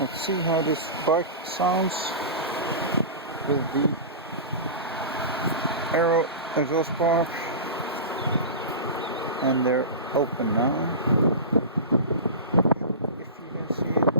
Let's see how this bike sounds with the Aero exhaust bar, and they're open now, if you can see it.